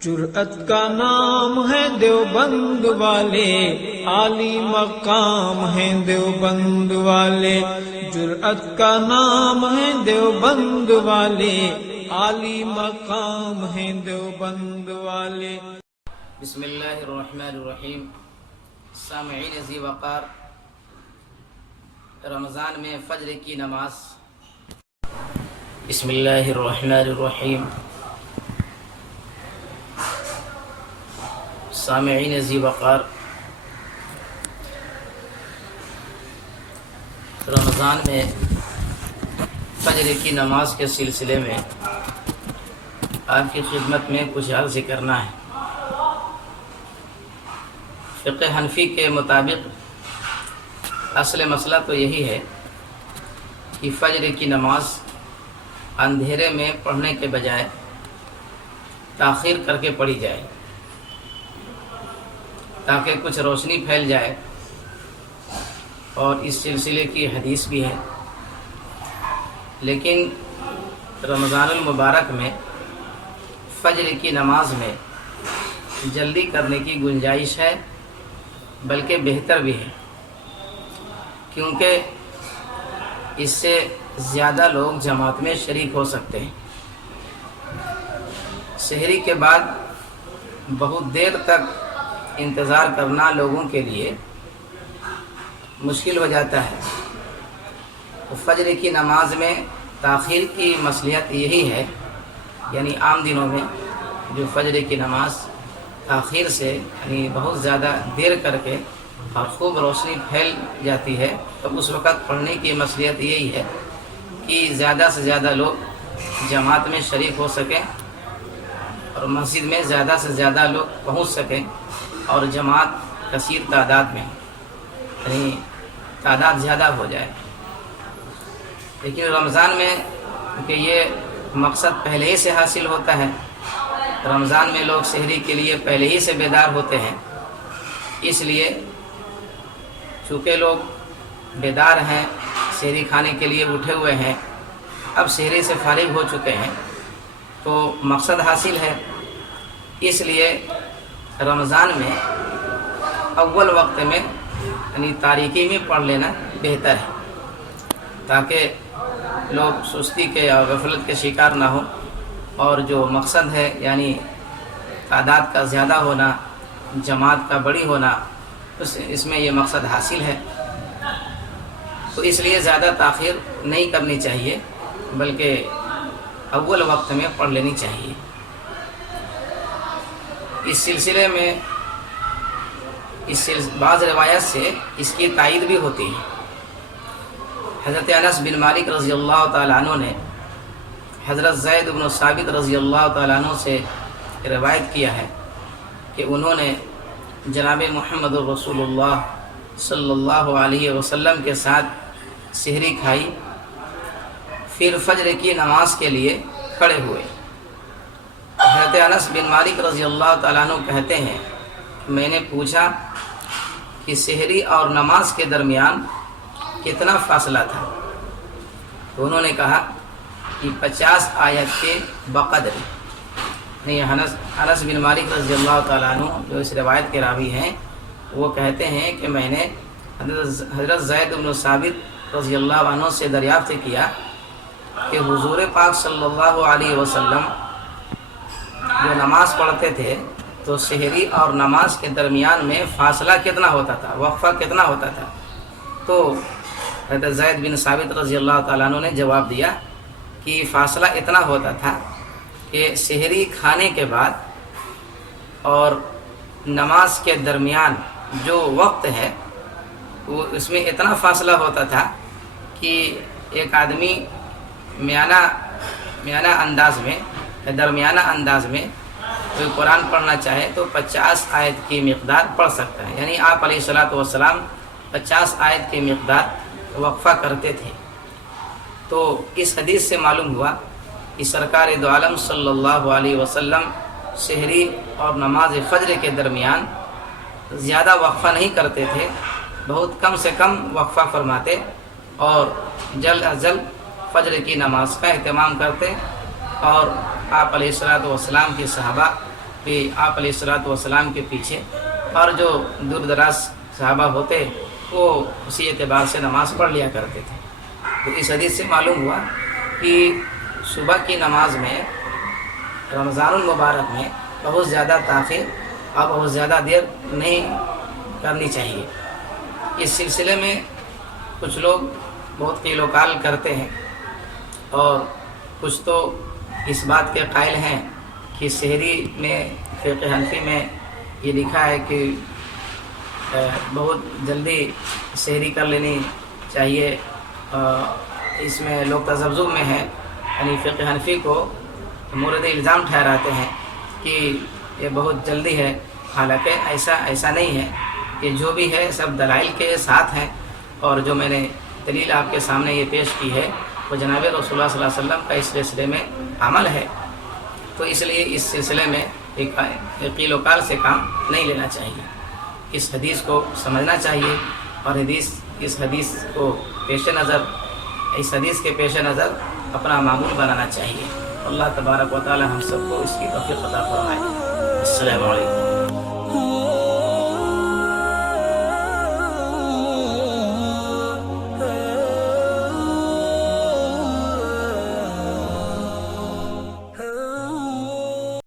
جرأت کا نام ہے دیوبند والے، عالی مقام ہیں دیوبند والے۔ جرأت کا نام ہے دیوبند والے، عالی مقام ہیں دیوبند والے۔ بسم اللہ الرحمن الرحیم۔ سامعین ذی وقار، رمضان میں فجر کی نماز۔ بسم اللہ الرحمن الرحیم۔ سامعین ذی وقار، رمضان میں فجر کی نماز کے سلسلے میں آپ کی خدمت میں کچھ عرض کرنا ہے۔ فقہ حنفی کے مطابق اصل مسئلہ تو یہی ہے کہ فجر کی نماز اندھیرے میں پڑھنے کے بجائے تاخیر کر کے پڑھی جائے تاکہ کچھ روشنی پھیل جائے، اور اس سلسلے کی حدیث بھی ہے۔ لیکن رمضان المبارک میں فجر کی نماز میں جلدی کرنے کی گنجائش ہے، بلکہ بہتر بھی ہے، کیونکہ اس سے زیادہ لوگ جماعت میں شریک ہو سکتے ہیں۔ سحری کے بعد بہت دیر تک انتظار کرنا لوگوں کے لیے مشکل ہو جاتا ہے۔ تو فجر کی نماز میں تاخیر کی مصلحت یہی ہے، یعنی عام دنوں میں جو فجر کی نماز تاخیر سے یعنی بہت زیادہ دیر کر کے اور خوب روشنی پھیل جاتی ہے، تو اس وقت پڑھنے کی مصلحت یہی ہے کہ زیادہ سے زیادہ لوگ جماعت میں شریک ہو سکیں اور مسجد میں زیادہ سے زیادہ لوگ پہنچ سکیں، اور جماعت کثیر تعداد میں یعنی تعداد زیادہ ہو جائے۔ لیکن رمضان میں کیونکہ یہ مقصد پہلے ہی سے حاصل ہوتا ہے، رمضان میں لوگ سحری کے لیے پہلے ہی سے بیدار ہوتے ہیں، اس لیے چونکہ لوگ بیدار ہیں، سحری کھانے کے لیے اٹھے ہوئے ہیں، اب سحری سے فارغ ہو چکے ہیں، تو مقصد حاصل ہے۔ اس لیے رمضان میں اول وقت میں یعنی تاریکی میں پڑھ لینا بہتر ہے، تاکہ لوگ سستی کے اور غفلت کے شکار نہ ہوں، اور جو مقصد ہے یعنی تعداد کا زیادہ ہونا، جماعت کا بڑی ہونا، اس میں یہ مقصد حاصل ہے۔ تو اس لیے زیادہ تاخیر نہیں کرنی چاہیے، بلکہ اول وقت میں پڑھ لینی چاہیے۔ اس سلسلے میں بعض روایت سے اس کی تائید بھی ہوتی ہے۔ حضرت انس بن مالک رضی اللہ تعالیٰ عنہ نے حضرت زید بن ثابت رضی اللہ تعالیٰ عنہ سے روایت کیا ہے کہ انہوں نے جناب محمد رسول اللہ صلی اللہ علیہ وسلم کے ساتھ سحری کھائی، پھر فجر کی نماز کے لیے کھڑے ہوئے۔ حضرت انس بن مالک رضی اللہ تعالیٰ عنہ کہتے ہیں، میں نے پوچھا کہ سحری اور نماز کے درمیان کتنا فاصلہ تھا؟ تو انہوں نے کہا کہ 50 آیت کے بقدر۔ انس بن مالک رضی اللہ تعالیٰ عنہ جو اس روایت کے راوی ہیں، وہ کہتے ہیں کہ میں نے حضرت زید بن ثابت رضی اللہ عنہ سے دریافت کیا کہ حضور پاک صلی اللہ علیہ وسلم جو نماز پڑھتے تھے تو سحری اور نماز کے درمیان میں فاصلہ کتنا ہوتا تھا، وقفہ کتنا ہوتا تھا؟ تو حضرت زید بن ثابت رضی اللہ تعالیٰ عنہ نے جواب دیا کہ فاصلہ اتنا ہوتا تھا کہ سحری کھانے کے بعد اور نماز کے درمیان جو وقت ہے وہ اس میں اتنا فاصلہ ہوتا تھا کہ ایک آدمی میانہ انداز میں، درمیانہ انداز میں کوئی قرآن پڑھنا چاہے تو 50 آیت کی مقدار پڑھ سکتا ہے، یعنی آپ علیہ الصلوۃ والسلام 50 آیت کی مقدار وقفہ کرتے تھے۔ تو اس حدیث سے معلوم ہوا کہ سرکار دو عالم صلی اللہ علیہ وسلم سحری اور نماز فجر کے درمیان زیادہ وقفہ نہیں کرتے تھے، بہت کم سے کم وقفہ فرماتے، اور جلد از جلد فجر کی نماز کا اہتمام کرتے، اور آپ علیہ الصلوۃ والسلام کے صحابہ کہ آپ علیہ الصلوۃ والسلام کے پیچھے اور جو دور دراز صحابہ ہوتے وہ اسی اعتبار سے نماز پڑھ لیا کرتے تھے۔ تو اس حدیث سے معلوم ہوا کہ صبح کی نماز میں رمضان المبارک میں بہت زیادہ تاخیر اور بہت زیادہ دیر نہیں کرنی چاہیے۔ اس سلسلے میں کچھ لوگ بہت قیل و قال کرتے ہیں اور کچھ تو اس بات کے قائل ہیں کہ سحری میں فقہ حنفی میں یہ لکھا ہے کہ بہت جلدی سحری کر لینی چاہیے۔ اس میں لوگ تذبذب میں ہیں، یعنی فقہ حنفی کو مورد الزام ٹھہراتے ہیں کہ یہ بہت جلدی ہے، حالانکہ ایسا نہیں ہے، کہ جو بھی ہے سب دلائل کے ساتھ ہیں، اور جو میں نے دلیل آپ کے سامنے یہ پیش کی ہے وہ جناب رسول اللہ صلی اللہ علیہ وسلم کا اس سلسلے میں عمل ہے۔ تو اس لیے اس سلسلے میں ایک قیل و قال سے کام نہیں لینا چاہیے، اس حدیث کو سمجھنا چاہیے اور اس حدیث کے پیش نظر اپنا معمول بنانا چاہیے۔ اللہ تبارک و تعالی ہم سب کو اس کی توفیق عطا فرمائے۔ السلام علیکم۔